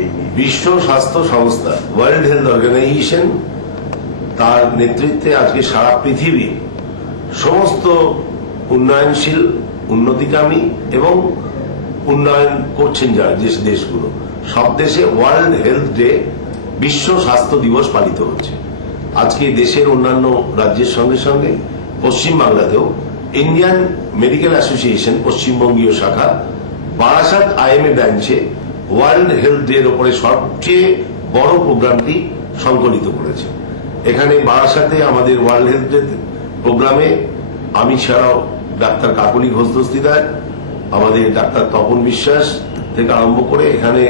এই নিয়ে? বিশ্ব স্বাস্থ্য সংস্থা, ওয়ার্ল্ড হেলথ অর্গানাইজেশন, তার নেতৃত্বে আজকে সারা পৃথিবী সমস্ত উন্নয়নশীল, উন্নতিকামী এবং উন্নয়ন করছেন যারা যে দেশগুলো, সব দেশে ওয়ার্ল্ড হেলথ ডে, বিশ্ব স্বাস্থ্য দিবস পালিত হচ্ছে। আজকে দেশের অন্যান্য রাজ্যের সঙ্গে সঙ্গে পশ্চিমবাংলাতেও ইন্ডিয়ান মেডিকেল অ্যাসোসিয়েশন পশ্চিমবঙ্গীয় শাখা বারাসাত IMA ব্রাঞ্চে ওয়ার্ল্ড হেলথ ডে এর উপরে সবচেয়ে বড় প্রোগ্রামটি সংকলিত করেছে। এখানে বারাসাতে আমাদের ওয়ার্ল্ড হেলথ ডে প্রোগ্রামে আমি ছাড়াও ডাক্তার কাকলি ঘোষ দস্তিদার, আমাদের ডাক্তার তপন বিশ্বাস থেকে আরম্ভ করে এখানে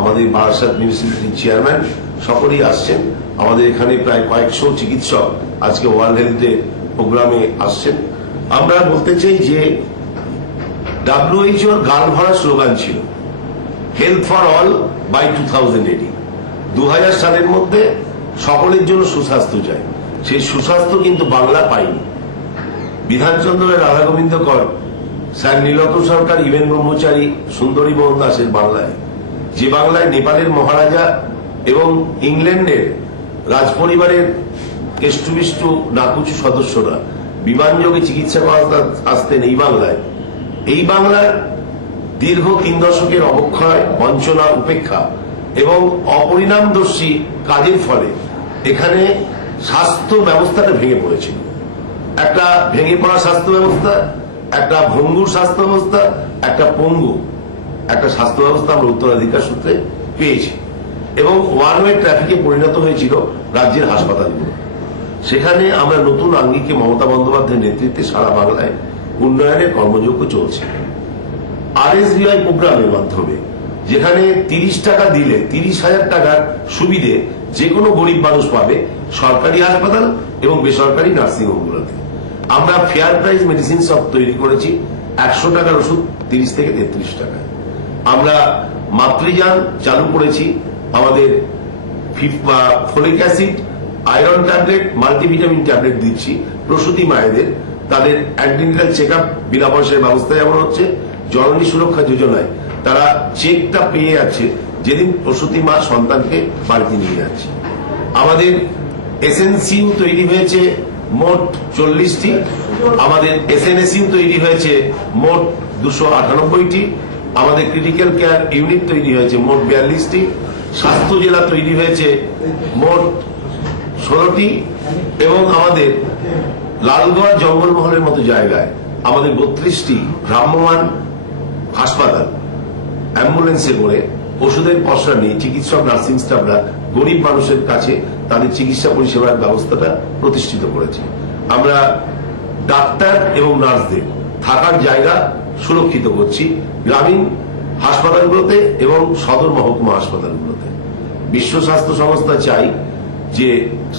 আমাদের বারাসাত মিউনিসিপ্যালিটির চেয়ারম্যান সকলেই আসছেন। আমাদের এখানে প্রায় কয়েকশো চিকিৎসক আজকে ওয়ার্ল্ড হেলথ ডে প্রোগ্রামে আসছেন। আমরা বলতে চাই যে WHO গাল ভরা স্লোগান ছিল হেলথ ফর অল বাই 2018। 2000 সালের মধ্যে সকলের জন্য সুস্বাস্থ্য চাই। সেই সুস্বাস্থ্য কিন্তু বাংলা পাইনি। বিধানচন্দ্র রাধা গোবিন্দ কর, স্যার নীলত সরকার, ইভেন ব্রহ্মচারী, সুন্দরী মোহন দাসের বাংলায়, যে বাংলায় নেপালের মহারাজা এবং ইংল্যান্ডের রাজপরিবারের কেষ্টবিষ্টু নাকুচু সদস্যরা বিমানযোগে চিকিৎসা করাতে আসতেন এই বাংলার দীর্ঘ 3 দশকের অবক্ষয়, বঞ্চনা, উপেক্ষা এবং অপরিণামদর্শী কাজের ফলে এখানে স্বাস্থ্য ব্যবস্থাটা ভেঙে পড়েছিল। একটা ভেঙে পড়া স্বাস্থ্য ব্যবস্থা, একটা ভঙ্গুর স্বাস্থ্য ব্যবস্থা, একটা পঙ্গু একটা স্বাস্থ্য ব্যবস্থা আমরা উত্তরাধিকার সূত্রে পেয়েছি এবং ওয়ান ওয়ে ট্রাফিকে পরিণত হয়েছিল রাজ্যের হাসপাতালগুলো। সেখানে আমরা নতুন আঙ্গিকে মমতা বন্দ্যোপাধ্যায়ের নেতৃত্বে সারা বাংলায় উন্নয়নের কর্মযজ্ঞ চলছে। RSBI প্রোগ্রামের মাধ্যমে যেখানে 30 টাকা দিলে 30,000 টাকার সুবিধে যে কোনো গরিব মানুষ পাবে সরকারি হাসপাতাল এবং বেসরকারি নার্সিংহোমগুলোতে। আমরা ফেয়ার প্রাইস মেডিসিন সব তৈরি করেছি। 100 টাকার ওষুধ 30 থেকে 33 টাকা। আমরা মাতৃযান চালু করেছি। আমাদের folic acid, iron tablet, multivitamin tablet দিচ্ছি প্রসূতি মায়েদের। তাদের অ্যান্টিনেটাল চেক আপ বিনা পয়সার ব্যবস্থা যেমন হচ্ছে, জননী সুরক্ষা যোজনায় তারা চেকটা পেয়ে যাচ্ছে যেদিন প্রসূতি মা সন্তানকে বাড়িতে নিয়ে যাচ্ছে। আমাদের SNCU তৈরি হয়েছে মোট 40টি, আমাদের SNSU তৈরি হয়েছে মোট 298টি, আমাদের ক্রিটিক্যাল কেয়ার ইউনিট তৈরি হয়েছে মোট 42টি, স্বাস্থ্য জেলা তৈরি হয়েছে মোট 16টি এবং আমাদের লালগড় জঙ্গলমহলের মতো জায়গায় আমাদের 32টি ভ্রাম্যমান হাসপাতাল অ্যাম্বুলেন্সে করে ওষুধের পসরা নিয়ে চিকিৎসক, নার্সিং স্টাফরা গরিব মানুষের কাছে তাদের চিকিৎসা পরিষেবার ব্যবস্থাটা প্রতিষ্ঠিত করেছে। আমরা ডাক্তার এবং নার্সদের থাকার জায়গা সুরক্ষিত করছি গ্রামীণ হাসপাতালগুলোতে এবং সদর মহকুমা হাসপাতালগুলোতে। বিশ্ব স্বাস্থ্য সংস্থা চাই যে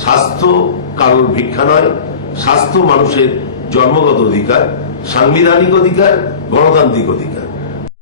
স্বাস্থ্য কারোর ভিক্ষা নয়, স্বাস্থ্য মানুষের জন্মগত অধিকার, সাংবিধানিক অধিকার, গণতান্ত্রিক অধিকার।